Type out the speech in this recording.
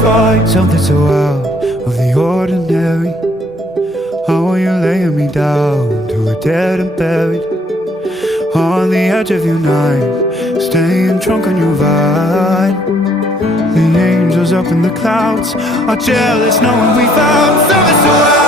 find something so out of the ordinary. How are you laying me down to a dead and buried on the edge of your knife, staying drunk on your vine. The angels up in the clouds are jealous knowing we found something so out.